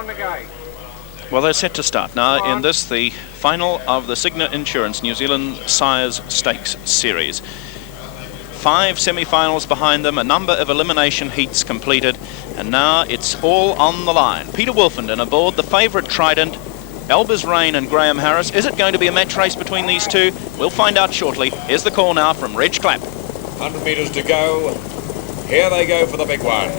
on the gate. Well, they're set to start now in this, the final of the Cigna Insurance New Zealand Sires Stakes Series. 5 semi-finals behind them, a number of elimination heats completed, and now it's all on the line. Peter Wolfenden aboard the favourite Trident, Elba's Rain and Graham Harris. Is it going to be a match race between these two? We'll find out shortly. Here's the call now from Reg Clapp. 100 metres to go. Here they go for the big one.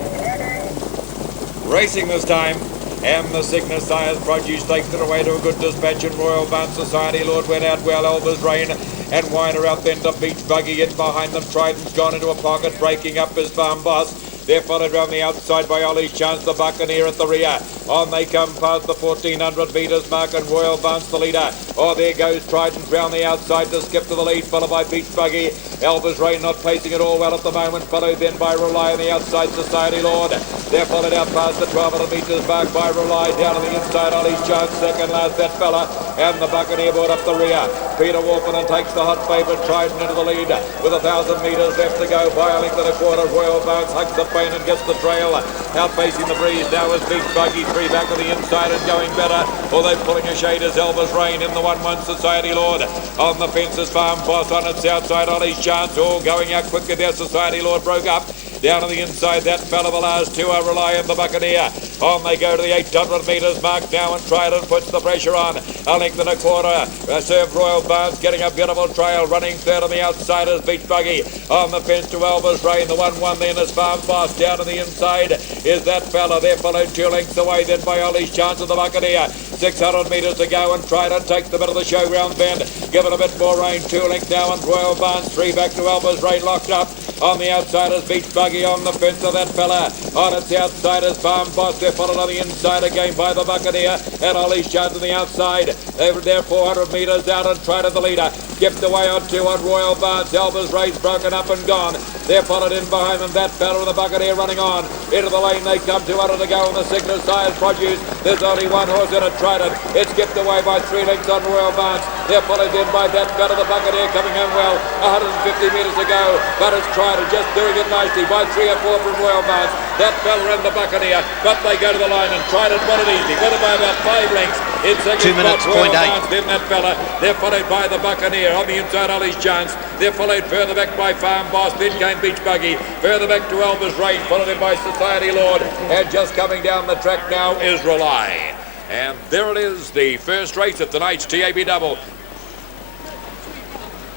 Racing this time. And the Cigna Sires Produce takes it away to a good dispatch, and Royal Vance Society Lord went out well. Elba's Rain and Weiner out then to Beach Buggy in behind them. Trident's gone into a pocket, breaking up his farm boss. They're followed round the outside by Ollie's Chance, the Buccaneer at the rear. On they come past the 1400 metres mark, and Royal Vance the leader. Oh, there goes Trident round the outside to skip to the lead, followed by Beach Buggy. Elba's Rain not pacing it all well at the moment, followed then by Rely on the outside, Society Lord. They're followed out past the 1200 metres mark by Rely, down on the inside, Ollie's Chance, second last, that fella, and the Buccaneer brought up the rear. Peter Wolfenden takes the hot favourite Trident into the lead, with 1,000 metres left to go. By a length and a quarter, Royal Vance hugs the pain and gets the trail. Out facing the breeze now is Beach Buggy, 3 back on the inside and going better, although pulling a shade is Elba's Rain in the 1-1 Society Lord. On the fences, Farm Boss on its outside, Ollie's Chance, all going out quickly there. Society Lord broke up. Down on the inside, that fella, the last two are Rely on the Buccaneer. On they go to the 800 metres mark now, and Trident puts the pressure on. A length and a quarter. Serve Royal Vance, getting a beautiful trail. Running third on the outside is Beach Buggy. On the fence to Elba's Rain. The 1-1 then is Farm Boss. Down on the inside is that fella. They're followed 2 lengths away then by Ollie's Chance of the Buccaneer. 600 metres to go, and Trident takes the bit of the showground bend. Give it a bit more rain. 2 lengths now, and Royal Vance 3 back to Elba's Rain, locked up. On the outside is Beach Buggy. On the fence of that fella. On its outside is Farm Boss. They're followed on the inside again by the Buccaneer, and Ollie's Chance on the outside. They're 400 metres out, and Trident the leader. Skipped away on 2 on Royal Vance. Elba's Rain's broken up and gone. They're followed in behind them. That fella and the Buccaneer running on. Into the lane they come, 200 to go on the Cigna Sires Produce. There's only one horse in a Trident. It's skipped away by 3 lengths on Royal Vance. They're followed in by that fella, the Buccaneer, coming home well. 150 metres to go, but it's Trident just doing it nicely by 3 or 4 from Royal Vance. That fella and the Buccaneer, but they go to the line, and Trident won it easy. Won it by about 5 lengths. In second 2 minutes, Royal 0.8. Vance, then that fella. They're followed by the Buccaneer. On the inside, Ollie's Chance. They're followed further back by Farm Boss. Then came Beach Buggy. Further back to Elba's Rain, followed in by Society Lord. And just coming down the track now is Rely. And there it is, the first race of tonight's TAB Double.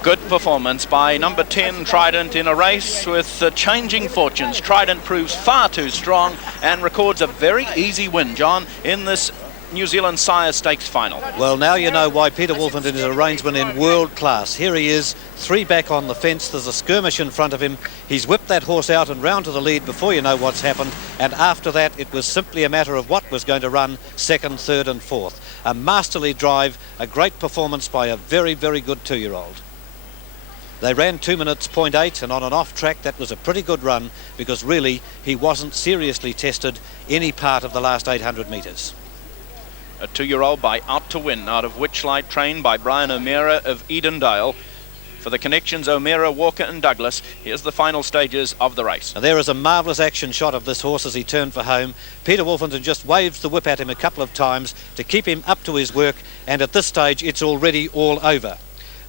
Good performance by number 10 Trident in a race with changing fortunes. Trident proves far too strong and records a very easy win, John, in this New Zealand Sires Stakes final. Well, now you know why Peter Wolfenden is a reinsman in world class. Here he is, 3 back on the fence. There's a skirmish in front of him. He's whipped that horse out and round to the lead before you know what's happened. And after that, it was simply a matter of what was going to run second, third and fourth. A masterly drive, a great performance by a very, very good 2-year-old. They ran 2 minutes 0.8, and on an off track that was a pretty good run, because really he wasn't seriously tested any part of the last 800 metres. A 2-year-old by Out to Win out of Witchlight, trained by Brian O'Meara of Edendale. For the connections, O'Meara, Walker and Douglas, here's the final stages of the race. Now, there is a marvellous action shot of this horse as he turned for home. Peter Wolfenden just waves the whip at him a couple of times to keep him up to his work, and at this stage it's already all over.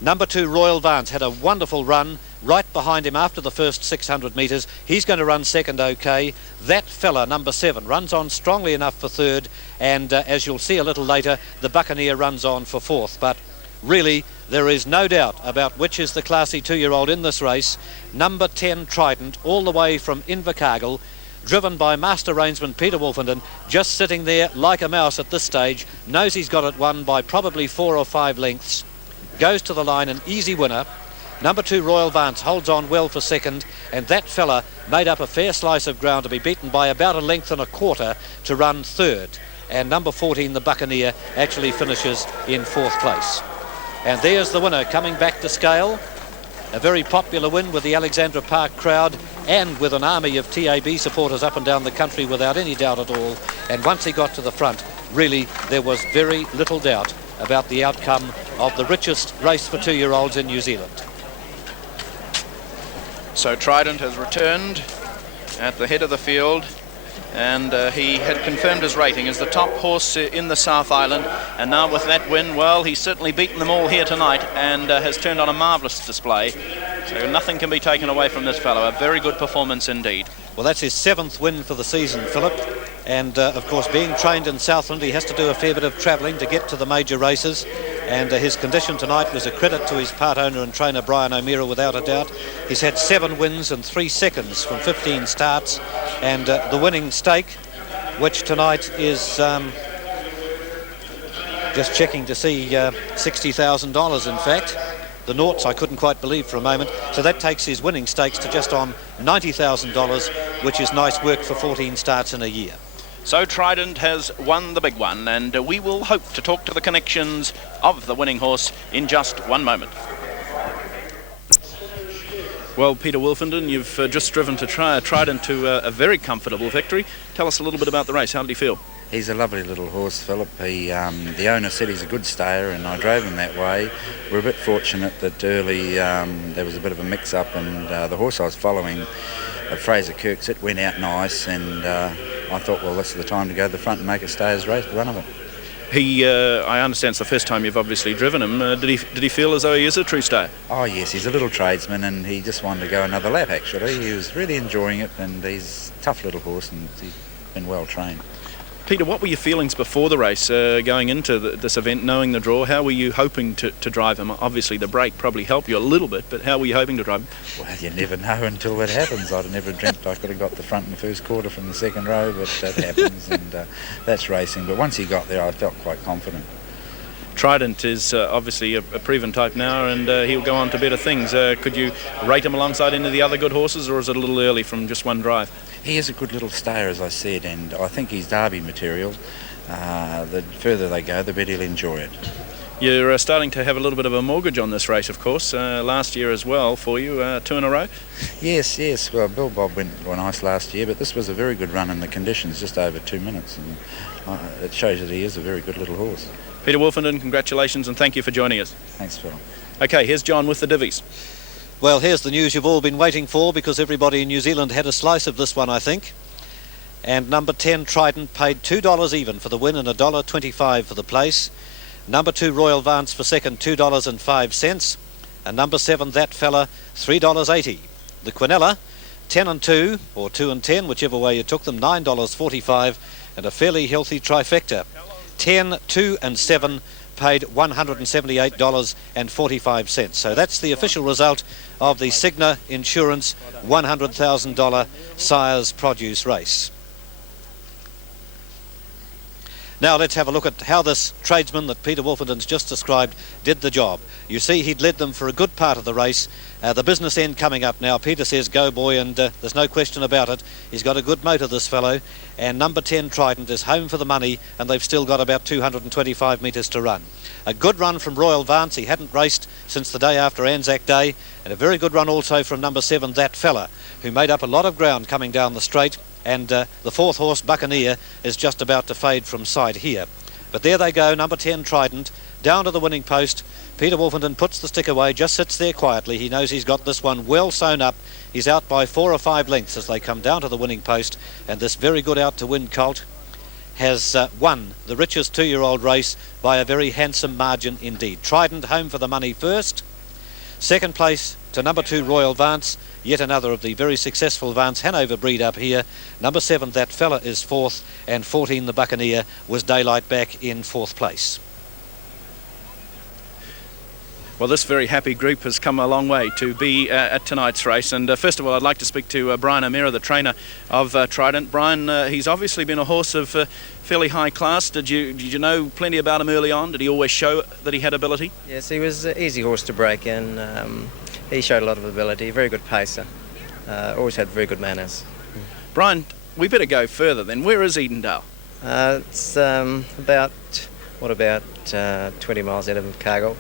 Number 2 Royal Vance had a wonderful run right behind him after the first 600 metres. He's going to run second okay. That fella, number 7, runs on strongly enough for third, and as you'll see a little later, the Buccaneer runs on for fourth. But really, there is no doubt about which is the classy 2-year-old in this race. Number 10 Trident, all the way from Invercargill, driven by master reinsman Peter Wolfenden, just sitting there like a mouse at this stage, knows he's got it won by probably 4 or 5 lengths. Goes to the line, an easy winner. Number 2 Royal Vance holds on well for second, and that fella made up a fair slice of ground to be beaten by about 1.25 lengths to run third. And number 14 the Buccaneer actually finishes in 4th place. And there's the winner coming back to scale. A very popular win with the Alexandra Park crowd and with an army of TAB supporters up and down the country without any doubt at all. And once he got to the front, really there was very little doubt about the outcome of the richest race for 2-year-olds in New Zealand. So Trident has returned at the head of the field. and he had confirmed his rating as the top horse in the South Island, and now with that win, well, he's certainly beaten them all here tonight and has turned on a marvellous display, so nothing can be taken away from this fellow. A very good performance indeed. Well, that's his 7th win for the season, Philip, and of course, being trained in Southland, he has to do a fair bit of travelling to get to the major races, and his condition tonight was a credit to his part owner and trainer Brian O'Meara, without a doubt. He's had 7 wins and 3 seconds from 15 starts, and the winning stake, which tonight is just checking to see $60,000 in fact. The noughts I couldn't quite believe for a moment, so that takes his winning stakes to just on $90,000, which is nice work for 14 starts in a year. So Trident has won the big one, and we will hope to talk to the connections of the winning horse in just one moment. Well, Peter Wolfenden, you've just driven to Trident to a very comfortable victory. Tell us a little bit about the race. How did he feel? He's a lovely little horse, Philip. The owner said he's a good stayer, and I drove him that way. We're a bit fortunate that early there was a bit of a mix-up, and the horse I was following, Fraser Kirk's, it went out nice, and I thought, well, this is the time to go to the front and make a stayer's race run of it. I understand it's the first time you've obviously driven him. Did he feel as though he is a true stayer? Oh yes, he's a little tradesman, and he just wanted to go another lap actually. He was really enjoying it, and he's a tough little horse, and he's been well trained. Peter, what were your feelings before the race, going into this event, knowing the draw? How were you hoping to drive him? Obviously the break probably helped you a little bit, but how were you hoping to drive him? Well, you never know until it happens. I'd never dreamt I could have got the front in the first quarter from the second row, but that happens, and that's racing. But once he got there, I felt quite confident. Trident is obviously a proven type now, and he'll go on to better things. Could you rate him alongside any of the other good horses, or is it a little early from just one drive? He is a good little stayer, as I said, and I think he's Derby material. The further they go, the better he'll enjoy it. You're starting to have a little bit of a mortgage on this race, of course. Last year as well for you, 2 in a row? Yes. Well, Bill Bob went nice last year, but this was a very good run in the conditions, just over 2 minutes, and it shows that he is a very good little horse. Peter Wolfenden, congratulations and thank you for joining us. Thanks, Phil. Okay, here's John with the divvies. Well, here's the news you've all been waiting for, because everybody in New Zealand had a slice of this one, I think. And number 10, Trident, paid $2 even for the win and $1.25 for the place. Number 2, Royal Vance for second, $2.05. And number 7, That Fella, $3.80. The Quinella, 10 and 2, or 2 and 10, whichever way you took them, $9.45. And a fairly healthy trifecta. 10, 2 and 7 paid $178.45. So that's the official result of the Cigna Insurance $100,000 Sires Produce race. Now let's have a look at how this tradesman that Peter Wolfenden's just described did the job. You see, he'd led them for a good part of the race. The business end coming up now. Peter says go boy, and there's no question about it. He's got a good motor, this fellow, and number 10 Trident is home for the money, and they've still got about 225 metres to run. A good run from Royal Vance. He hadn't raced since the day after Anzac Day, and a very good run also from number 7 That Fella, who made up a lot of ground coming down the straight. And the 4th horse, Buccaneer, is just about to fade from sight here. But there they go, number 10 Trident, down to the winning post. Peter Wolfenden puts the stick away, just sits there quietly. He knows he's got this one well sewn up. He's out by 4 or 5 lengths as they come down to the winning post. And this very good out-to-win colt has won the richest 2-year-old race by a very handsome margin indeed. Trident home for the money first. Second place to number 2 Royal Vance, yet another of the very successful Vance Hanover breed up here. Number 7 That Fella is 4th, and 14 the Buccaneer was Daylight back in 4th place. Well, this very happy group has come a long way to be at tonight's race. And first of all, I'd like to speak to Brian O'Meara, the trainer of Trident. Brian, he's obviously been a horse of fairly high class. Did you know plenty about him early on? Did he always show that he had ability? Yes, he was an easy horse to break in. He showed a lot of ability, very good pacer. Always had very good manners. Brian, we better go further then. Where is Edendale? It's about 20 miles out of Cargill.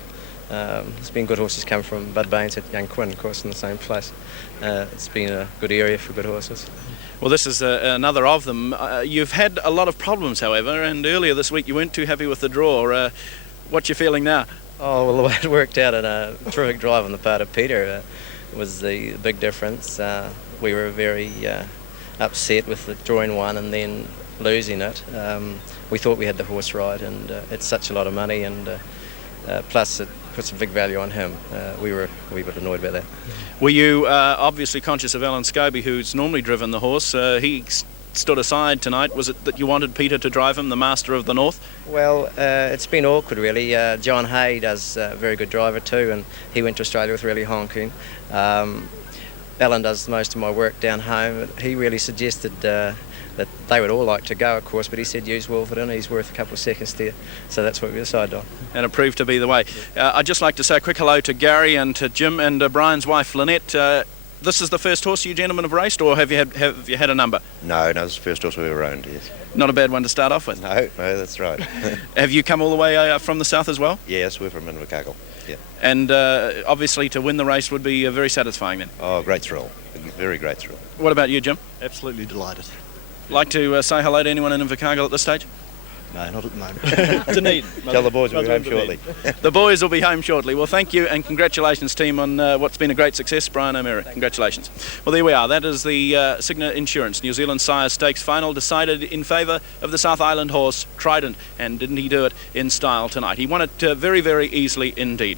There's been good horses come from Bud Baines at Young Quinn, of course, in the same place. It's been a good area for good horses. Well, this is another of them. You've had a lot of problems, however, and earlier this week you weren't too happy with the draw. What's your feeling now? Oh, well, the way it worked out, and a terrific drive on the part of Peter was the big difference. We were very upset with the drawing one and then losing it. We thought we had the horse right, and it's such a lot of money, and plus it puts a big value on him. We were a wee bit annoyed about that. Were you obviously conscious of Alan Scobie, who's normally driven the horse? He stood aside tonight. Was it that you wanted Peter to drive him, the Master of the North? Well, it's been awkward really. John Hay does a very good driver too, and he went to Australia with really honking. Alan does most of my work down home. He really suggested that they would all like to go, of course, but he said use Wolfenden, he's worth a couple of seconds there, so that's what we decided on. And it proved to be the way. I'd just like to say a quick hello to Gary and to Jim and Brian's wife Lynette. This is the first horse you gentlemen have raced, or have you had a number? No, this is the first horse we've ever owned, yes. Not a bad one to start off with. No, that's right. Have you come all the way from the south as well? Yes, we're from Invercargill, yeah. And obviously to win the race would be very satisfying then. Oh, great thrill, very great thrill. What about you, Jim? Absolutely delighted. Like to say hello to anyone in Invercargill at this stage? No, not at the moment. Dunedin. Tell the boys we'll be home shortly. The boys will be home shortly. Well, thank you, and congratulations, team, on what's been a great success. Brian O'Meara, congratulations. Well, there we are. That is the Cigna Insurance New Zealand Sires Stakes final, decided in favour of the South Island horse Trident, and didn't he do it in style tonight? He won it very, very easily indeed.